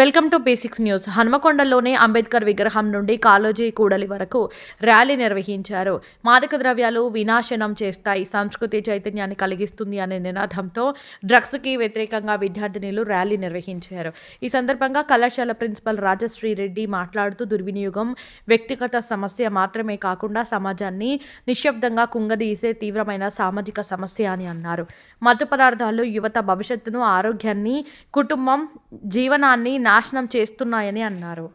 Welcome to basics news. హన్మకొండలోని అంబేద్కర్ విగ్రహం నుండి కాళోజీ కూడలి వరకు ర్యాలీ నిర్వహించారు. మాదక ద్రవ్యాలు వినాశనం చేస్తాయి, సంస్కృతి చైతన్యాన్ని కలిగిస్తుంది అనే నినాదంతో డ్రగ్స్కి వ్యతిరేకంగా విద్యార్థినులు ర్యాలీ నిర్వహించారు. ఈ సందర్భంగా కళాశాల ప్రిన్సిపల్ రాజశ్రీ రెడ్డి మాట్లాడుతూ దుర్వినియోగం వ్యక్తిగత సమస్య మాత్రమే కాకుండా సమాజాన్ని నిశ్శబ్దంగా కుంగదీసే తీవ్రమైన సామాజిక సమస్య అని అన్నారు. మత్తు పదార్థాలు యువత భవిష్యత్తును, ఆరోగ్యాన్ని, కుటుంబం జీవనాన్ని నాశనం చేస్తున్నాయని అన్నారు.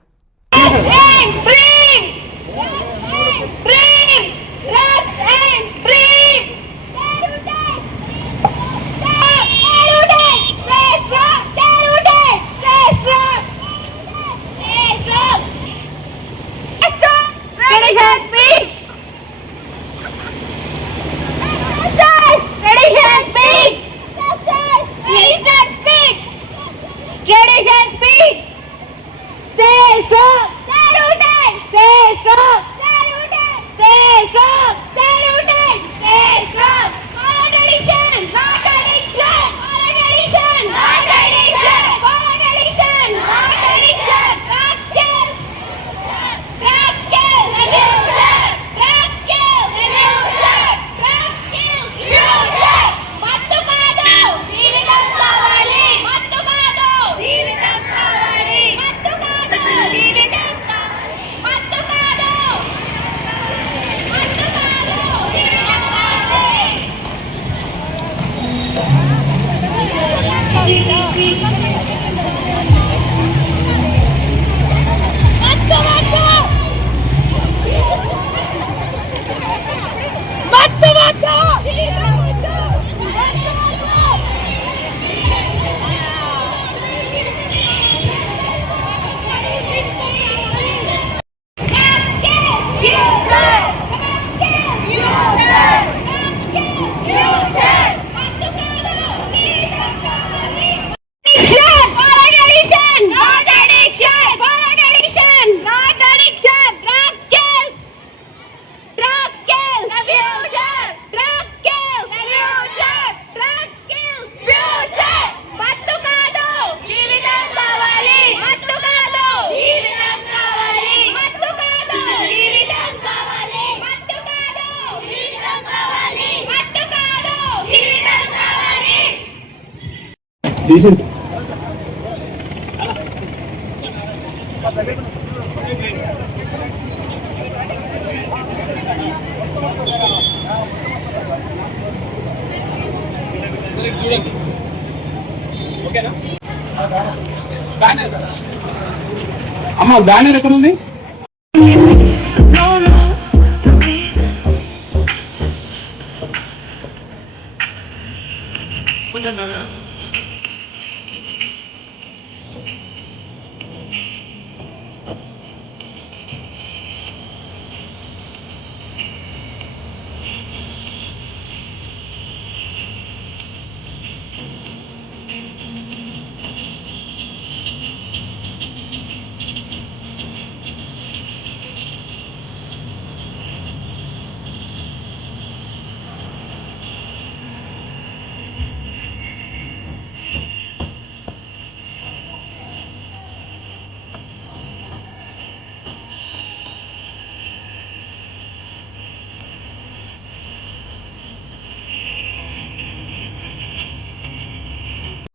అమ్మా బ్యానర్ ఎక్కడ ఉంది?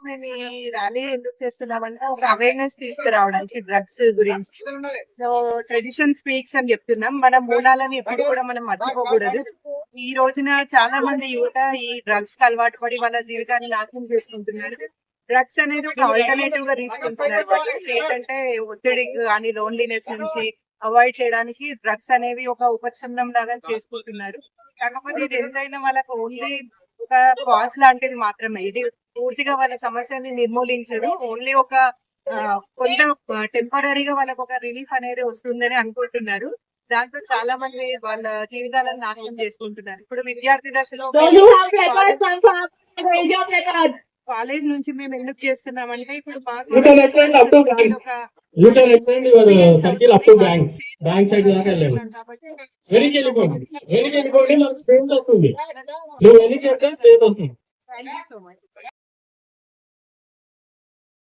మేము ఈ ర్యాలీ ఎందుకు చేస్తున్నామంటే ఒక అవేర్నెస్ తీసుకురావడానికి డ్రగ్స్ గురించి. సో ట్రెడిషన్ స్పీక్స్ అని చెప్తున్నాం. మన మూలాలని ఎప్పుడు కూడా మనం మర్చిపోకూడదు. ఈ రోజున చాలా మంది యువత ఈ డ్రగ్స్ కి అలవాటు పడి వాళ్ళ జీవితాన్ని నాశనం చేసుకుంటున్నారు. డ్రగ్స్ అనేది ఒక ఆల్టర్నేటివ్ గా తీసుకుంటున్నారు. వాళ్ళకి ఏంటంటే ఒత్తిడి కానీ లోన్లీనెస్ నుంచి అవాయిడ్ చేయడానికి డ్రగ్స్ అనేవి ఒక ఉపశమనం లాగా చేసుకుంటున్నారు. కాకపోతే ఇది ఎంతైనా వాళ్ళకు ఓన్లీ ఒక కాజ్ లాంటిది మాత్రమే. ఇది పూర్తిగా వాళ్ళ సమస్యని నిర్మూలించడం, ఓన్లీ ఒక కొంత టెంపరీగా వాళ్ళకు ఒక రిలీఫ్ అనేది వస్తుందని అనుకుంటున్నారు. దాంతో చాలా మంది వాళ్ళ జీవితాలను నాశనం చేసుకుంటున్నారు. ఇప్పుడు విద్యార్థి దశలో కాలేజ్ నుంచి మేము ఎందుకు చేస్తున్నామంటే ఇప్పుడు థ్యాంక్ యూ సో మచ్.